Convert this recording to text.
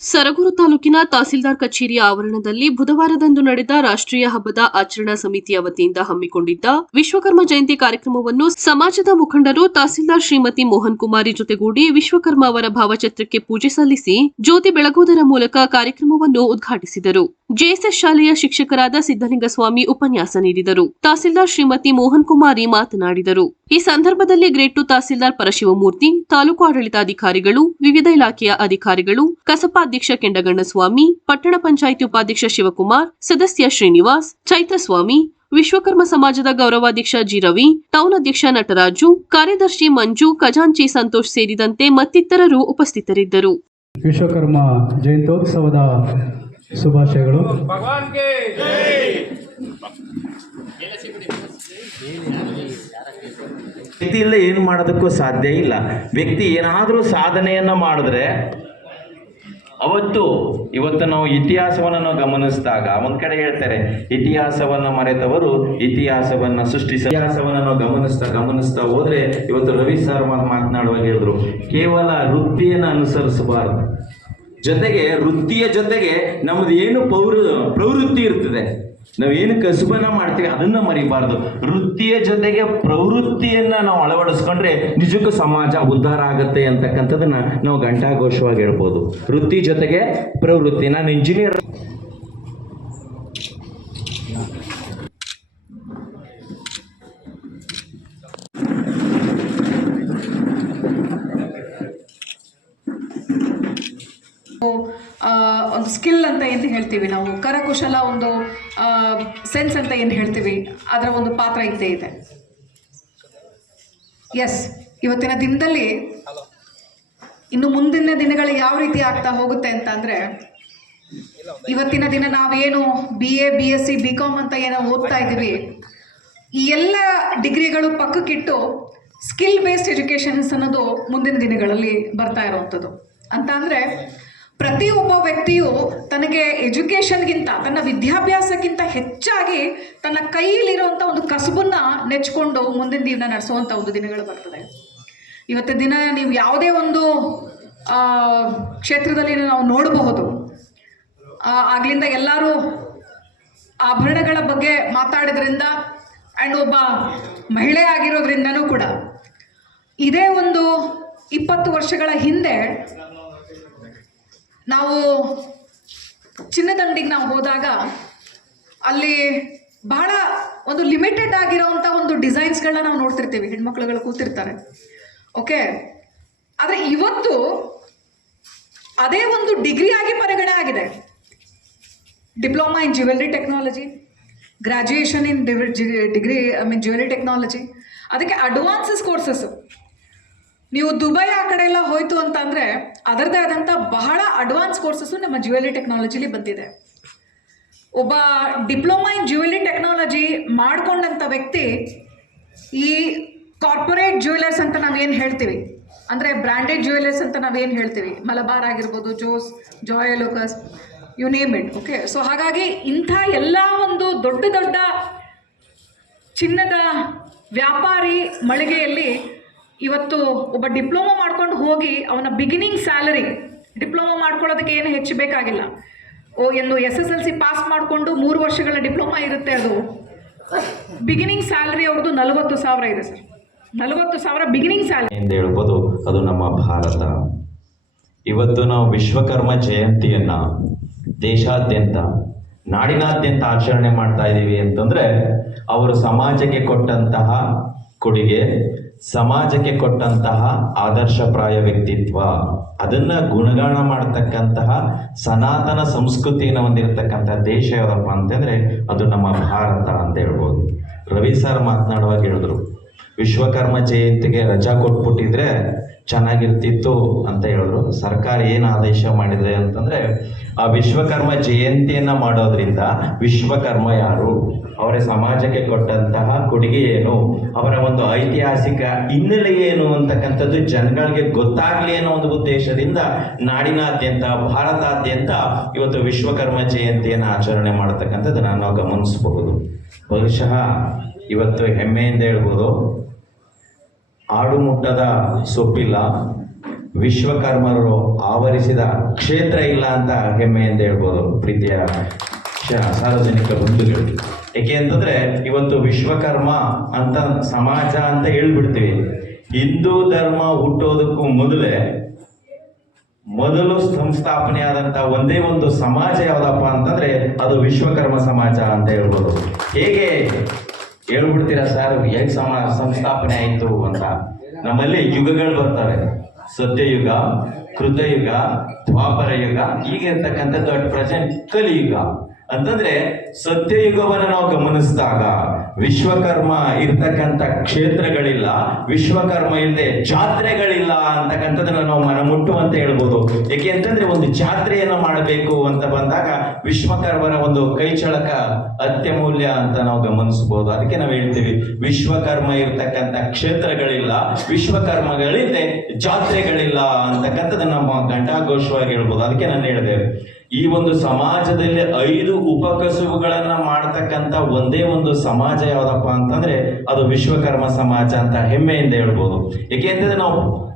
ಸರಗೂರು ತಾಲೂಕಿನ ತಹಸೀಲ್ದಾರ್ ಕಚೇರಿಯ ಆವರಣದಲ್ಲಿ ಬುಧವಾರದಂದು ನಡೆದ ರಾಷ್ಟ್ರೀಯ ಹಬ್ಬದ ಆಚರಣಾ ಸಮಿತಿಯ ವತಿಯಿಂದ ಹಮ್ಮಿಕೊಂಡಿದ್ದ ವಿಶ್ವಕರ್ಮ ಜಯಂತಿ ಕಾರ್ಯಕ್ರಮವನ್ನು ಸಮಾಜದ ಮುಖಂಡರು ತಹಸೀಲ್ದಾರ್ ಶ್ರೀಮತಿ ಮೋಹನ್ ಕುಮಾರಿ ಜೊತೆಗೂಡಿ ವಿಶ್ವಕರ್ಮ ಅವರ ಭಾವಚಿತ್ರಕ್ಕೆ ಪೂಜೆ ಸಲ್ಲಿಸಿ ಜ್ಯೋತಿ ಬೆಳಗುವುದರ ಮೂಲಕ ಕಾರ್ಯಕ್ರಮವನ್ನು ಉದ್ಘಾಟಿಸಿದರು. ಜೆಎಸ್ಎಸ್ ಶಾಲೆಯ ಶಿಕ್ಷಕರಾದ ಸಿದ್ದಲಿಂಗಸ್ವಾಮಿ ಉಪನ್ಯಾಸ ನೀಡಿದರು. ತಹಸೀಲ್ದಾರ್ ಶ್ರೀಮತಿ ಮೋಹನ್ ಕುಮಾರಿ ಮಾತನಾಡಿದರು. ಈ ಸಂದರ್ಭದಲ್ಲಿ ಗ್ರೇಡ್ ಟು ತಹಸೀಲ್ದಾರ್ ಪರಶಿವಮೂರ್ತಿ ತಾಲೂಕು ಆಡಳಿತಾಧಿಕಾರಿಗಳು ವಿವಿಧ ಇಲಾಖೆಯ ಅಧಿಕಾರಿಗಳು ಕಸಪಾ ಕಸಪಾಧ್ಯಕ್ಷ ಕೆಂಡಗಣ್ಣಸ್ವಾಮಿ ಪಟ್ಟಣ ಪಂಚಾಯಿತಿ ಉಪಾಧ್ಯಕ್ಷ ಶಿವಕುಮಾರ್ ಸದಸ್ಯ ಶ್ರೀನಿವಾಸ್ ಚೈತ್ರಸ್ವಾಮಿ ವಿಶ್ವಕರ್ಮ ಸಮಾಜದ ಗೌರವಾಧ್ಯಕ್ಷ ಜಿ ರವಿ ಟೌನ್ ಅಧ್ಯಕ್ಷ ನಟರಾಜು ಕಾರ್ಯದರ್ಶಿ ಮಂಜು ಖಜಾಂಚಿ ಸಂತೋಷ್ ಸೇರಿದಂತೆ ಮತ್ತಿತರರು ಉಪಸ್ಥಿತರಿದ್ದರು. ವಿಶ್ವಕರ್ಮ ಜಯಂತ್ಯೋತ್ಸವದ ಶುಭಾಶಯಗಳು. ಭಗವಾನ್ಗೆ ವ್ಯಕ್ತಿಯಿಂದ ಏನು ಮಾಡೋದಕ್ಕೂ ಸಾಧ್ಯ ಇಲ್ಲ. ವ್ಯಕ್ತಿ ಏನಾದರೂ ಸಾಧನೆಯನ್ನು ಮಾಡಿದ್ರೆ, ಅವತ್ತು ಇವತ್ತು ನಾವು ಇತಿಹಾಸವನ್ನು ಗಮನಿಸಿದಾಗ, ಒಂದು ಕಡೆ ಹೇಳ್ತಾರೆ, ಇತಿಹಾಸವನ್ನು ಮರೆತವರು ಇತಿಹಾಸವನ್ನ ಸೃಷ್ಟಿಸ, ಇತಿಹಾಸವನ್ನು ನಾವು ಗಮನಿಸ್ತಾ ಗಮನಿಸ್ತಾ ಹೋದ್ರೆ ಇವತ್ತು ರವಿ ಸರ್ ಮಾತ್- ಮಾತನಾಡುವಾಗ ಹೇಳಿದ್ರು, ಕೇವಲ ವೃತ್ತಿಯನ್ನು ಅನುಸರಿಸಬಾರದು. ಜೊತೆಗೆ ವೃತ್ತಿಯ ಜೊತೆಗೆ ನಮ್ದು ಏನು ಪೌರ, ಪ್ರವೃತ್ತಿ ಇರ್ತದೆ. ನಾವೇನು ಕಸುಬನ್ನ ಮಾಡ್ತೀವಿ ಅದನ್ನ ಮರಿಬಾರ್ದು. ವೃತ್ತಿಯ ಜೊತೆಗೆ ಪ್ರವೃತ್ತಿಯನ್ನ ನಾವು ಅಳವಡಿಸ್ಕೊಂಡ್ರೆ ನಿಜಕ್ಕೂ ಸಮಾಜ ಉದ್ಧಾರ ಆಗುತ್ತೆ ಅಂತಕ್ಕಂಥದ್ದನ್ನ ನಾವು ಘಂಟಾಘೋಷವಾಗಿ ಹೇಳ್ಬೋದು. ವೃತ್ತಿ ಜೊತೆಗೆ ಪ್ರವೃತ್ತಿ. ನಾನು ಇಂಜಿನಿಯರ್ ಒಂದು ಸ್ಕಿಲ್ ಅಂತ ಏನು ಹೇಳ್ತೀವಿ ನಾವು. ಕರಕುಶಲ ಒಂದು ಸೆನ್ಸ್ ಅಂತ ಏನು ಹೇಳ್ತೀವಿ. ಅದರ ಒಂದು ಪಾತ್ರ ಇದ್ದೇ ಇದೆ. ಎಸ್ ಇವತ್ತಿನ ದಿನದಲ್ಲಿ ಇನ್ನು ಮುಂದಿನ ದಿನಗಳು ಯಾವ ರೀತಿ ಆಗ್ತಾ ಹೋಗುತ್ತೆ ಅಂತ ಅಂದರೆ ಇವತ್ತಿನ ದಿನ ನಾವೇನು B A B S C B com ಅಂತ ಏನೋ ಓದ್ತಾ ಇದ್ದೀವಿ. ಈ ಎಲ್ಲ ಡಿಗ್ರಿಗಳು ಪಕ್ಕಕ್ಕಿಟ್ಟು ಸ್ಕಿಲ್ ಬೇಸ್ಡ್ ಎಜುಕೇಷನ್ಸ್ ಅನ್ನೋದು ಮುಂದಿನ ದಿನಗಳಲ್ಲಿ ಬರ್ತಾ ಇರೋವಂಥದ್ದು. ಅಂತ ಅಂದರೆ ಪ್ರತಿಯೊಬ್ಬ ವ್ಯಕ್ತಿಯು ತನಗೆ ಎಜುಕೇಷನ್ಗಿಂತ, ತನ್ನ ವಿದ್ಯಾಭ್ಯಾಸಕ್ಕಿಂತ ಹೆಚ್ಚಾಗಿ ತನ್ನ ಕೈಯಲ್ಲಿರುವಂಥ ಒಂದು ಕಸುಬನ್ನ ನೆಚ್ಕೊಂಡು ಮುಂದಿನ ದಿನ ನಡೆಸುವಂಥ ಒಂದು ದಿನಗಳು ಬರ್ತದೆ. ಇವತ್ತಿನ ದಿನ ನೀವು ಯಾವುದೇ ಒಂದು ಕ್ಷೇತ್ರದಲ್ಲಿ ನಾವು ನೋಡಬಹುದು. ಆಗ್ಲಿಂದ ಎಲ್ಲರೂ ಆಭರಣಗಳ ಬಗ್ಗೆ ಮಾತಾಡಿದ್ರಿಂದ ಆ್ಯಂಡ್ ಒಬ್ಬ ಮಹಿಳೆ ಆಗಿರೋದ್ರಿಂದನೂ ಕೂಡ, ಇದೇ ಒಂದು ಇಪ್ಪತ್ತು ವರ್ಷಗಳ ಹಿಂದೆ ನಾವು ಚಿನ್ನದಂಗಡಿಗೆ ನಾವು ಹೋದಾಗ ಅಲ್ಲಿ ಬಹಳ ಒಂದು ಲಿಮಿಟೆಡ್ ಆಗಿರೋಂಥ ಒಂದು ಡಿಸೈನ್ಸ್ಗಳನ್ನ ನಾವು ನೋಡ್ತಿರ್ತೀವಿ. ಹೆಣ್ಮಕ್ಳುಗಳು ಕೂತಿರ್ತಾರೆ. ಓಕೆ ಆದರೆ ಇವತ್ತು ಅದೇ ಒಂದು ಡಿಗ್ರಿ ಆಗಿ ಪರಿಗಣೆ ಆಗಿದೆ. Diploma in jewellery technology graduation in degree I mean jewellery technology ಅದಕ್ಕೆ ಅಡ್ವಾನ್ಸಸ್ ಕೋರ್ಸಸ್ಸು ನೀವು ದುಬೈ ಆ ಕಡೆ ಎಲ್ಲ ಹೋಯ್ತು ಅಂತ ಅಂದರೆ ಅದರದೇ ಆದಂಥ ಬಹಳ ಅಡ್ವಾನ್ಸ್ ಕೋರ್ಸಸ್ಸು ನಮ್ಮ ಜ್ಯುವೆಲಿ ಟೆಕ್ನಾಲಜಿಲಿ ಬಂದಿದೆ. ಒಬ್ಬ ಡಿಪ್ಲೊಮಾ ಇನ್ ಜ್ಯುವೆಲ್ರಿ ಟೆಕ್ನಾಲಜಿ ಮಾಡ್ಕೊಂಡಂತ ವ್ಯಕ್ತಿ ಈ ಕಾರ್ಪೊರೇಟ್ ಜ್ಯುವೆಲರ್ಸ್ ಅಂತ ನಾವೇನು ಹೇಳ್ತೀವಿ? ಅಂದರೆ ಬ್ರ್ಯಾಂಡೆಡ್ ಜ್ಯುವೆಲರ್ಸ್ ಅಂತ ನಾವೇನು ಹೇಳ್ತೀವಿ? ಮಲಬಾರ್ ಆಗಿರ್ಬೋದು, Jos Joy Alukkas you name it okay so ಹಾಗಾಗಿ ಇಂಥ ಎಲ್ಲ ಒಂದು ದೊಡ್ಡ ದೊಡ್ಡ ಚಿನ್ನದ ವ್ಯಾಪಾರಿ ಮಳಿಗೆಯಲ್ಲಿ ಇವತ್ತು ಒಬ್ಬ ಡಿಪ್ಲೊಮಾ ಮಾಡ್ಕೊಂಡು ಹೋಗಿ ಅವನ ಬಿಗಿನಿಂಗ್ ಸ್ಯಾಲರಿ ಡಿಪ್ಲೊಮಾ ಮಾಡ್ಕೊಳ್ಳೋದಕ್ಕೆ ಏನು ಹೆಚ್ಚು ಬೇಕಾಗಿಲ್ಲ. ಓ, ಎಂದು S S L C pass ಮಾಡಿಕೊಂಡು ಮೂರು ವರ್ಷಗಳ ಡಿಪ್ಲೊಮಾ ಇರುತ್ತೆ ಅದು. ಬಿಗಿನಿಂಗ್ ಸ್ಯಾಲರಿ ಅವ್ರದ್ದು ನಲವತ್ತು ಸಾವಿರ ಇದೆ ಸರ್. ನಲವತ್ತು ಸಾವಿರ ಬಿಗಿನಿಂಗ್ ಸ್ಯಾಲರಿ ಎಂದು ಹೇಳ್ಬೋದು, ಅದು ನಮ್ಮ ಭಾರತ. ಇವತ್ತು ನಾವು ವಿಶ್ವಕರ್ಮ ಜಯಂತಿಯನ್ನ ದೇಶಾದ್ಯಂತ, ನಾಡಿನಾದ್ಯಂತ ಆಚರಣೆ ಮಾಡ್ತಾ ಇದ್ದೀವಿ ಅಂತಂದ್ರೆ, ಅವರು ಸಮಾಜಕ್ಕೆ ಕೊಟ್ಟಂತಹ ಕೊಡುಗೆ ಸಮಾಜಕ್ಕೆ ಕೊಟ್ಟಂತಹ ಆದರ್ಶಪ್ರಾಯ ವ್ಯಕ್ತಿತ್ವ, ಅದನ್ನ ಗುಣಗಾನ ಮಾಡತಕ್ಕಂತಹ ಸನಾತನ ಸಂಸ್ಕೃತಿಯನ್ನು ಹೊಂದಿರತಕ್ಕಂತಹ ದೇಶ ಯಾವುದಪ್ಪ ಅಂತಂದ್ರೆ ಅದು ನಮ್ಮ ಭಾರತ ಅಂತ ಹೇಳ್ಬೋದು. ರವಿ ಸರ್ ಮಾತನಾಡುವಾಗ ಹೇಳಿದ್ರು, ವಿಶ್ವಕರ್ಮ ಜಯಂತಿಗೆ ರಜಾ ಕೊಟ್ಬಿಟ್ಟಿದ್ರೆ ಚೆನ್ನಾಗಿರ್ತಿತ್ತು ಅಂತ ಹೇಳಿದ್ರು. ಸರ್ಕಾರ ಏನು ಆದೇಶ ಮಾಡಿದೆ ಅಂತಂದರೆ, ಆ ವಿಶ್ವಕರ್ಮ ಜಯಂತಿಯನ್ನು ಮಾಡೋದ್ರಿಂದ ವಿಶ್ವಕರ್ಮ ಯಾರು? ಅವರ ಸಮಾಜಕ್ಕೆ ಕೊಟ್ಟಂತಹ ಕೊಡುಗೆ ಏನು? ಅವರ ಒಂದು ಐತಿಹಾಸಿಕ ಹಿನ್ನೆಲೆ ಏನು ಅಂತಕ್ಕಂಥದ್ದು ಜನಗಳಿಗೆ ಗೊತ್ತಾಗಲಿ ಅನ್ನೋ ಒಂದು ಉದ್ದೇಶದಿಂದ ನಾಡಿನಾದ್ಯಂತ, ಭಾರತಾದ್ಯಂತ ಇವತ್ತು ವಿಶ್ವಕರ್ಮ ಜಯಂತಿಯನ್ನು ಆಚರಣೆ ಮಾಡತಕ್ಕಂಥದ್ದು ನಾನು ಗಮನಿಸಬಹುದು. ಬಹುಶಃ ಇವತ್ತು ಹೆಮ್ಮೆಯಿಂದ ಹೇಳ್ಬೋದು. ಆಡು ಮುಟ್ಟದ ಸೊಪ್ಪಿಲ್ಲ, ವಿಶ್ವಕರ್ಮರು ಆವರಿಸಿದ ಕ್ಷೇತ್ರ ಇಲ್ಲ ಅಂತ ಹೆಮ್ಮೆ ಅಂತ ಹೇಳ್ಬೋದು ಪ್ರೀತಿಯ ಸಾರ್ವಜನಿಕ ಬಂಧುಗಳು. ಏಕೆ ಅಂತಂದ್ರೆ ಇವತ್ತು ವಿಶ್ವಕರ್ಮ ಅಂತ ಸಮಾಜ ಅಂತ ಹೇಳ್ಬಿಡ್ತೀವಿ. ಹಿಂದೂ ಧರ್ಮ ಹುಟ್ಟೋದಕ್ಕೂ ಮೊದಲೇ ಮೊದಲು ಸಂಸ್ಥಾಪನೆ ಆದಂಥ ಒಂದೇ ಒಂದು ಸಮಾಜ ಯಾವುದಪ್ಪ ಅಂತಂದ್ರೆ ಅದು ವಿಶ್ವಕರ್ಮ ಸಮಾಜ ಅಂತ ಹೇಳ್ಬೋದು. ಹೇಗೆ? ಹೇಳ್ಬಿಡ್ತೀರಾ ಸರ್ ಹೇಗೆ ಸಮ, ಸಂಸ್ಥಾಪನೆ ಆಯಿತು ಅಂತ. ನಮ್ಮಲ್ಲಿ ಯುಗಗಳು ಬರ್ತವೆ. ಸತ್ಯಯುಗ, ಕೃತಯುಗ, ದ್ವಾಪರ ಯುಗ ಈಗ ಇರ್ತಕ್ಕಂಥದ್ದು ಅಟ್ ಪ್ರೆಸೆಂಟ್ ಕಲಿಯುಗ. ಅಂತಂದ್ರೆ ಸತ್ಯಯುಗವನ್ನು ನಾವು ಗಮನಿಸಿದಾಗ ವಿಶ್ವಕರ್ಮ ಇರ್ತಕ್ಕಂಥ ಕ್ಷೇತ್ರಗಳಿಲ್ಲ, ವಿಶ್ವಕರ್ಮ ಇಲ್ಲದೆ ಜಾತ್ರೆಗಳಿಲ್ಲ ಅಂತಕ್ಕಂಥದ್ದನ್ನ ನಾವು ಮನಮುಟ್ಟುವಂತ ಹೇಳ್ಬೋದು. ಏಕೆ ಅಂತಂದ್ರೆ ಒಂದು ಜಾತ್ರೆಯನ್ನು ಮಾಡಬೇಕು ಅಂತ ಬಂದಾಗ ವಿಶ್ವಕರ್ಮರ ಒಂದು ಕೈಚಳಕ ಅತ್ಯಮೂಲ್ಯ ಅಂತ ನಾವು ಗಮನಿಸಬಹುದು. ಅದಕ್ಕೆ ನಾವು ಹೇಳ್ತೀವಿ, ವಿಶ್ವಕರ್ಮ ಇರ್ತಕ್ಕಂಥ ಕ್ಷೇತ್ರಗಳಿಲ್ಲ ವಿಶ್ವಕರ್ಮಗಳಿದೆ ಜಾತ್ರೆಗಳಿಲ್ಲ ಅಂತಕ್ಕಂಥದ್ದನ್ನ ನಮ್ಮ ಘಂಟಾಘೋಷವಾಗಿ ಹೇಳ್ಬೋದು. ಅದಕ್ಕೆ ನಾನು ಹೇಳಿದೆ ಈ ಒಂದು ಸಮಾಜದಲ್ಲಿ ಐದು ಉಪಕಸುಬುಗಳನ್ನ ಮಾಡ್ತಕ್ಕಂಥ ಒಂದೇ ಒಂದು ಸಮಾಜ ಯಾವ್ದಪ್ಪ ಅಂತಂದ್ರೆ ಅದು ವಿಶ್ವಕರ್ಮ ಸಮಾಜ ಅಂತ ಹೆಮ್ಮೆಯಿಂದ ಹೇಳ್ಬೋದು. ಏಕೆ ಅಂತಂದ್ರೆ ನಾವು